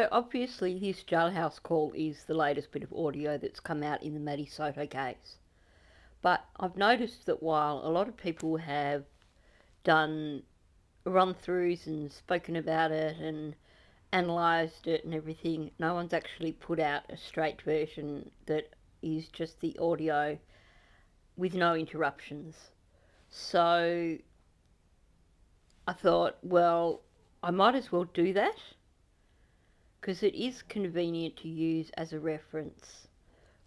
So obviously this jailhouse call is the latest bit of audio that's come out in the Maddie Soto case. But I've noticed that while a lot of people have done run-throughs and spoken about it and analysed it and everything, no one's actually put out a straight version that is just the audio with no interruptions. So I thought, well, I might as well do that because it is convenient to use as a reference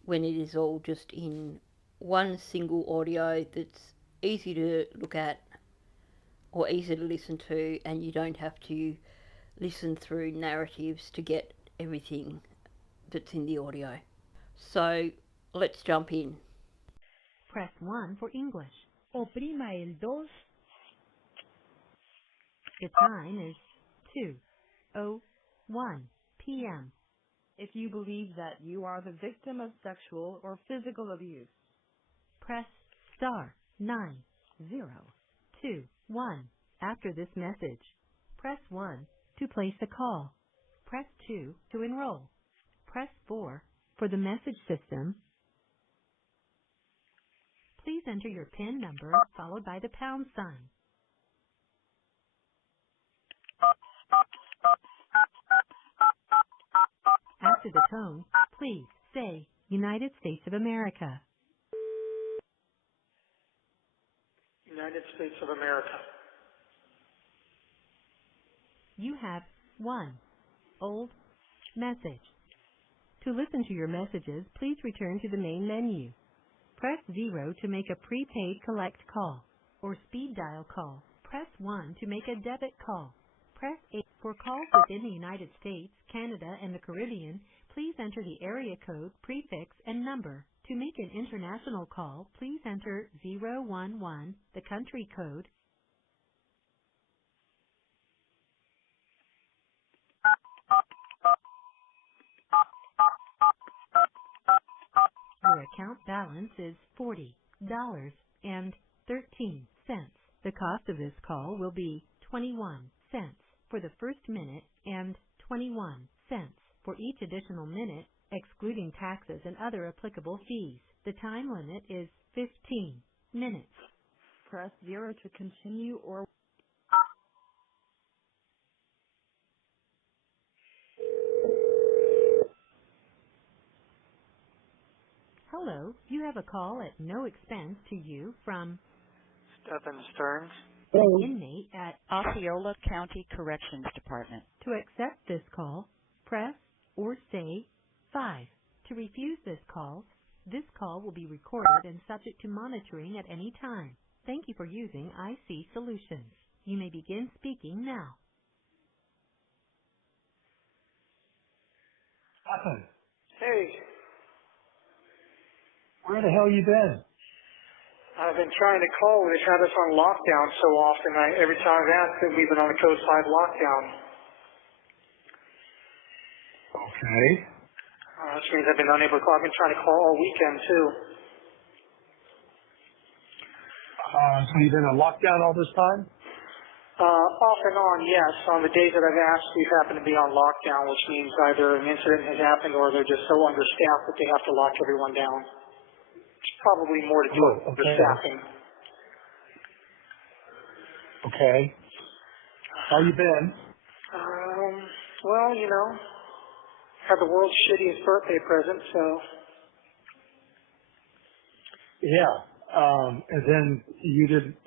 when it is all just in one single audio that's easy to look at or easy to listen to, and you don't have to listen through narratives to get everything that's in the audio. So let's jump in. Press 1 for English. Oprima el 2. The time is 2:01 p.m. If you believe that you are the victim of sexual or physical abuse, Press star 9021 after this message. Press 1 to place a call. Press 2 to enroll. Press 4 for the message system. Please enter your PIN number followed by the pound sign. After the tone, please say United States of America. United States of America. You have 1 old message. To listen to your messages, please return to the main menu. Press 0 to make a prepaid collect call or speed dial call. Press 1 to make a debit call. Press 8 for calls within the United States, Canada, and the Caribbean. Please enter the area code, prefix, and number. To make an international call, please enter 011, the country code. Your account balance is $40.13. The cost of this call will be 21 cents for the first minute and 21 cents for each additional minute, excluding taxes and other applicable fees. The time limit is 15 minutes. press 0 to continue or Hello, you have a call at no expense to you from Stephan Stearns. inmate at Osceola County Corrections Department. To accept this call, press or say 5. To refuse this call will be recorded and subject to monitoring at any time. Thank you for using IC Solutions. You may begin speaking now. Stephan, Hey, where the hell you been? I've been trying to call. They've had us on lockdown so often. Every time I've asked them, we've been on a Code 5 lockdown. Okay. Which means I've been unable to call. I've been trying to call all weekend, too. So you've been on lockdown all this time? Off and on, yes. On the days that I've asked, we've happened to be on lockdown, which means either an incident has happened or they're just so understaffed that they have to lock everyone down. It's probably more to do with understaffing. Okay. How you been? Well, had the world's shittiest birthday present, so. Yeah. And then you didn't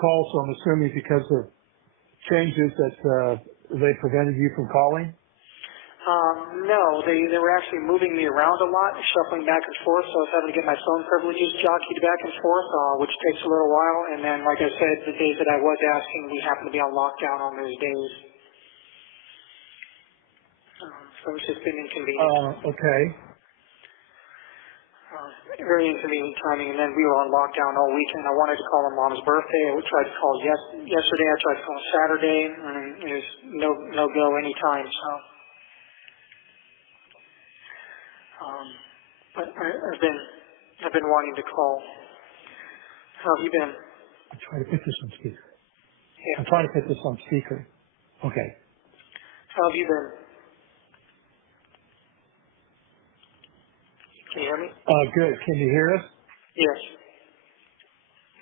call, so I'm assuming because of changes that they prevented you from calling? No, they were actually moving me around a lot, shuffling back and forth, so I was having to get my phone privileges jockeyed back and forth, which takes a little while. And then, like I said, the days that I was asking, we happened to be on lockdown on those days. So it's just been inconvenient. Okay. Very inconvenient timing, and then we were on lockdown all weekend. I wanted to call on Mom's birthday. I tried to call yesterday. I tried to call Saturday, and it was no go anytime. So, but I've been wanting to call. How have you been? I'm trying to put this on speaker. Yeah. I'm trying to put this on speaker. Okay. How have you been? Can you hear me? Good. Can you hear us? Yes.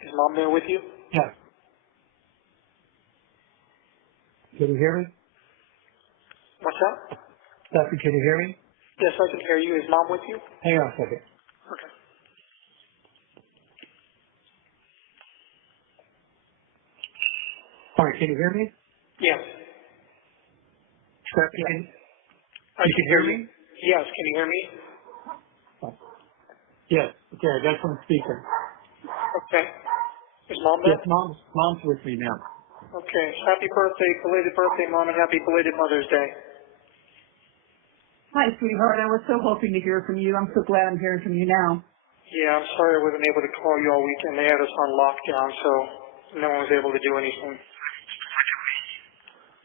Is Mom there with you? Yeah. Can you hear me? What's that? Stefan, can you hear me? Yes, I can hear you. Is Mom with you? Hang on a second. Okay. All right, can you hear me? Yes. Stefan, Yeah. can I you can hear hear you. me? Yes, can you hear me? Yes. Okay, that's on speaker. Okay. Is Mom Yes, there? mom's with me now. Okay. Happy birthday, belated birthday, Mom, and happy belated Mother's Day. Hi, sweetheart. I was so hoping to hear from you. I'm so glad I'm hearing from you now. Yeah, I'm sorry I wasn't able to call you all weekend. They had us on lockdown, so no one was able to do anything.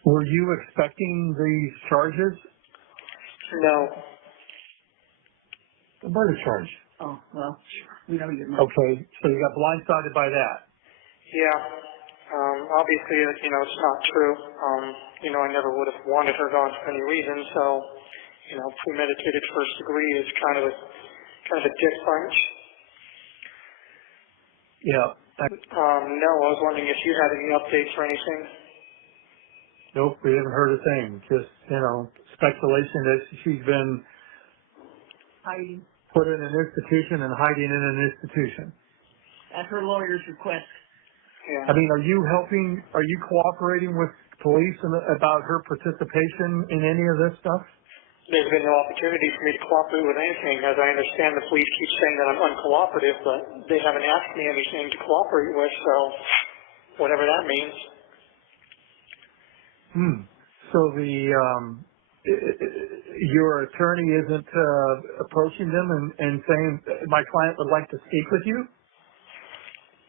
Were you expecting these charges? No. The murder charge. Oh, well, we know you're not. Okay, so you got blindsided by that. Yeah. Obviously, it's not true. I never would have wanted her gone for any reason, so, premeditated first degree is kind of a dick punch. Yeah. No, I was wondering if you had any updates or anything. Nope, we haven't heard a thing. Just, speculation that she's been Hiding put in an institution and hiding in an institution. at her lawyer's request. Yeah. I mean, are you cooperating with police about her participation in any of this stuff? There's been no opportunity for me to cooperate with anything. As I understand, the police keep saying that I'm uncooperative, but they haven't asked me anything to cooperate with, so whatever that means. So your attorney isn't approaching them and saying, my client would like to speak with you?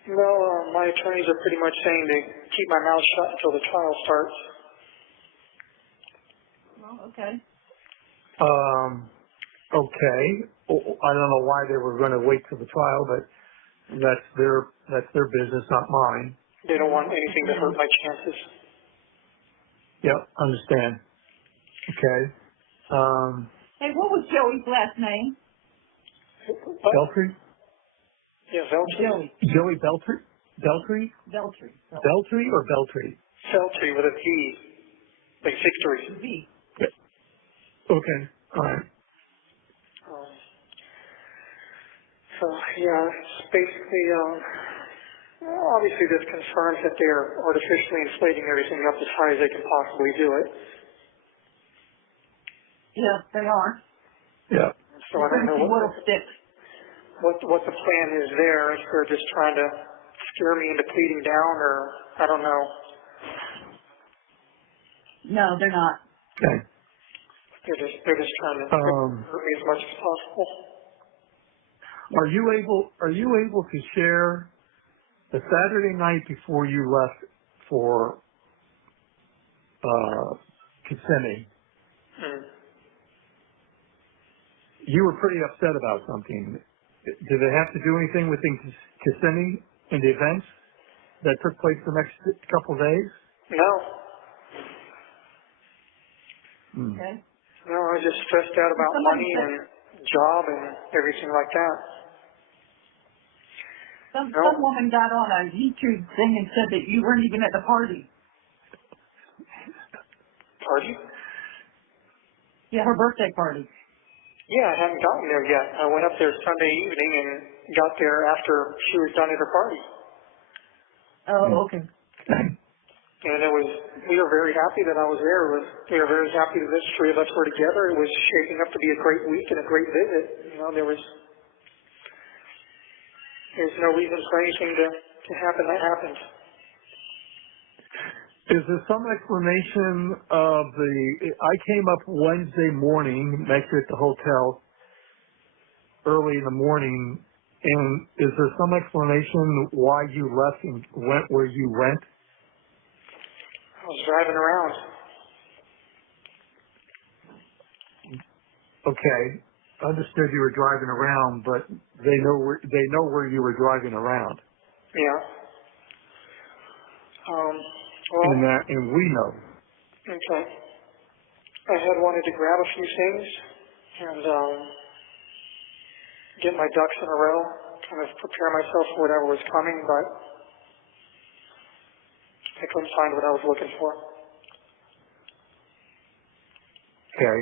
No, my attorneys are pretty much saying to keep my mouth shut until the trial starts. Well, okay. Okay. I don't know why they were going to wait till the trial, but that's their business, not mine. They don't want anything to hurt my chances. Yep, understand. Okay. Hey, what was Joey's last name? What? Beltry? Yeah, Veltri. Joey Beltry? Beltry? Beltry. Beltry or Beltry? Veltri with a V, like victory. V. Okay. All right. So, yeah, it's basically, obviously this confirms that they're artificially inflating everything up as high as they can possibly do it. Yeah, they are. Yeah. So I don't know What'll stick. what the plan is there. If they're just trying to scare me into pleading down, or I don't know. No, they're not. Okay. They're just trying to hurt me as much as possible. Are you able to share the Saturday night before you left for Kissimmee? You were pretty upset about something. Did they have to do anything with Kissimmee in the events that took place the next couple of days? No. Okay. No, I was just stressed out about money and job and everything like that. Some woman got on a YouTube thing and said that you weren't even at the party. Party? Yeah, her birthday party. Yeah, I haven't gotten there yet. I went up there Sunday evening and got there after she was done at her party. Oh, okay. And we were very happy that I was there. We were very happy that the three of us were together. It was shaping up to be a great week and a great visit. There's no reason for anything to happen that happened. Is there some explanation of I came up Wednesday morning, met you at the hotel early in the morning, and is there some explanation why you left and went where you went? I was driving around. Okay, understood you were driving around, but they know where you were driving around. Yeah. And we know. Okay. I had wanted to grab a few things, and get my ducks in a row, kind of prepare myself for whatever was coming, but I couldn't find what I was looking for. Okay.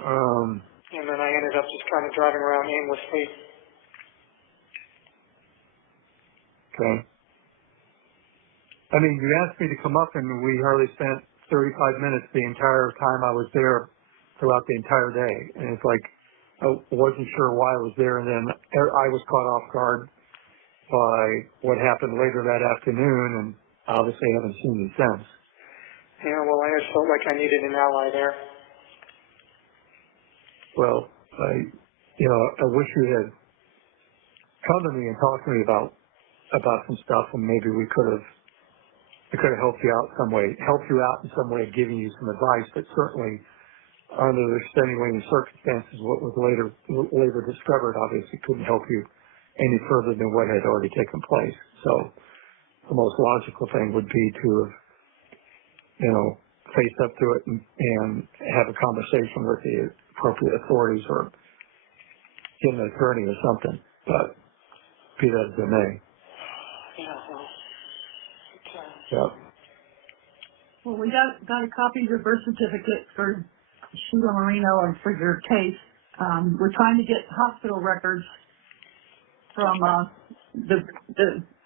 And then I ended up just kind of driving around aimlessly. Okay. I mean, you asked me to come up, and we hardly spent 35 minutes the entire time I was there throughout the entire day. And it's like, I wasn't sure why I was there, and then I was caught off guard by what happened later that afternoon, and obviously haven't seen you since. Yeah, well, I just felt like I needed an ally there. Well, I wish you had come to me and talked to me about some stuff, and maybe I could have helped you out in some way, giving you some advice. But certainly, under the extenuating circumstances, what was later discovered obviously couldn't help you any further than what had already taken place. So the most logical thing would be to have, face up to it and have a conversation with the appropriate authorities or get an attorney or something. But be that as it may. Yeah, well, Yep. Well, we got a copy of your birth certificate for Sheila Marino and for your case. We're trying to get hospital records from the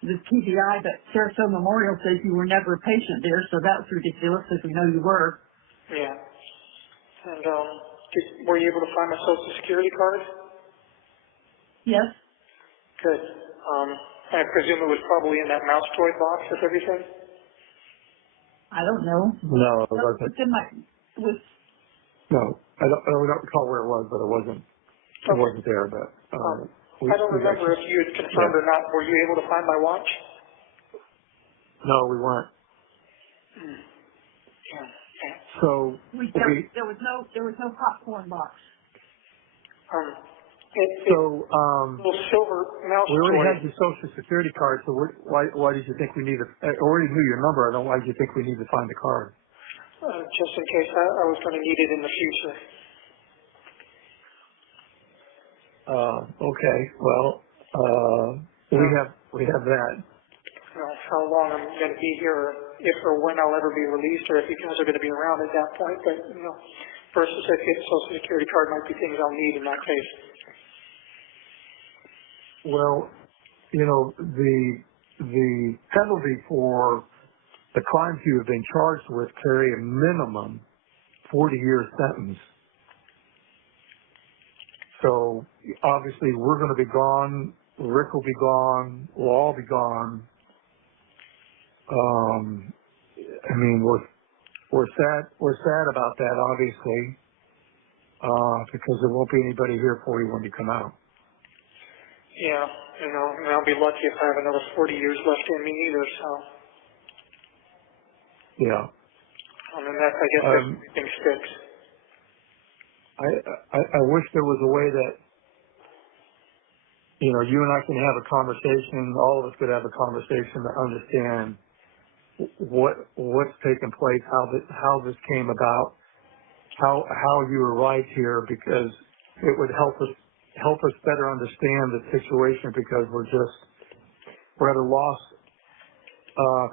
TBI, but Sarasota Memorial says you were never a patient there, so that was ridiculous because we know you were. yeah. And were you able to find my Social Security card? Yes. Good. I presume it was probably in that mouse toy box with everything? I don't know. No, it wasn't. It's in my No, I don't recall where it was, but it wasn't. It Okay. wasn't there. But I don't remember if you had confirmed or not. Were you able to find my watch? No, we weren't. Yeah. So there was no popcorn box. Little silver mouse we already toy. had your Social Security card. So why did you think we needed? I already knew your number. I don't. Why did you think we need to find the card? Just in case I was going to need it in the future. Okay. Well, we have that. How long I'm going to be here, or if or when I'll ever be released, or if you guys are going to be around at that point. But birth certificate, Social Security card might be things I'll need in that case. Well, the penalty for the crimes you have been charged with carry a minimum 40-year sentence. So obviously we're going to be gone. Rick will be gone. We'll all be gone. I mean, we're sad about that, obviously, because there won't be anybody here for you when you come out. Yeah, and I'll be lucky if I have another 40 years left in me either, so. Yeah. I mean, I guess that's where everything sticks. I wish there was a way that, you and I can have a conversation, all of us could have a conversation to understand what's taken place, how this came about, how you arrived here, because it would help us better understand the situation, because we're at a loss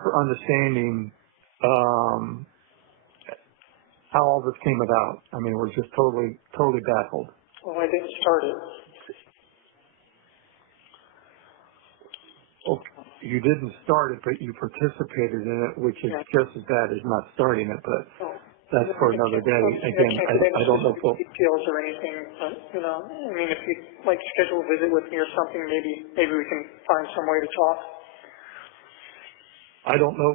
for understanding how all this came about. I mean, we're just totally baffled. Well, I didn't start it. Oh, you didn't start it, but you participated in it, which is just as bad as not starting it, but that's for another day. Again, I don't know if details or anything, but, I mean, if you'd like to schedule a visit with me or something, maybe we can find some way to talk. I don't know.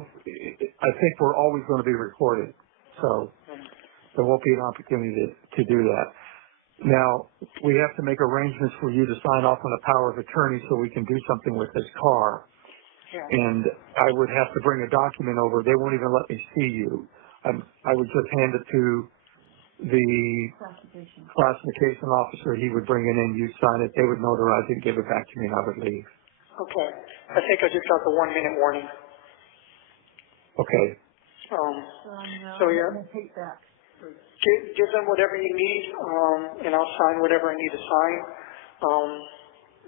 I think we're always going to be recorded, so there won't be an opportunity to do that. Now, we have to make arrangements for you to sign off on a power of attorney so we can do something with this car. Yeah. And I would have to bring a document over. They won't even let me see you. I would just hand it to the classification officer. He would bring it in, you'd sign it, they would notarize it, give it back to me, and I would leave. Okay. I think I just got the 1-minute warning. Okay. So yeah. I'm gonna take that. give them whatever you need, and I'll sign whatever I need to sign.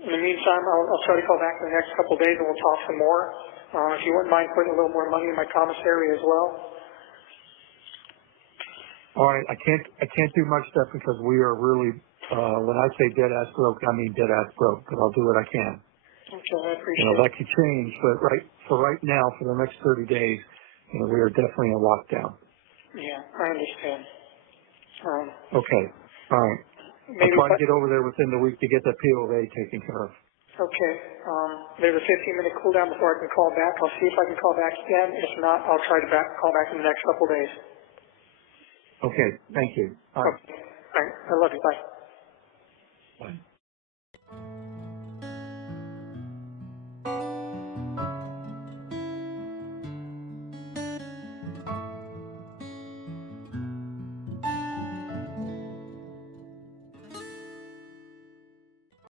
In the meantime, I'll try to call back in the next couple of days and we'll talk some more. If you wouldn't mind putting a little more money in my commissary as well. All right, I can't do much stuff because we are really, when I say dead ass broke, I mean dead ass broke, but I'll do what I can. Okay, I appreciate You know, that could change, but right now, for the next 30 days, you know, we are definitely in lockdown. Yeah, I understand. Okay, all right. I'll try to get over there within the week to get the POA taken care of. Okay, there's a 15-minute cooldown before I can call back. I'll see if I can call back again. If not, I'll try to call back in the next couple of days. Okay, thank you. All right. Okay. All right, I love you. Bye.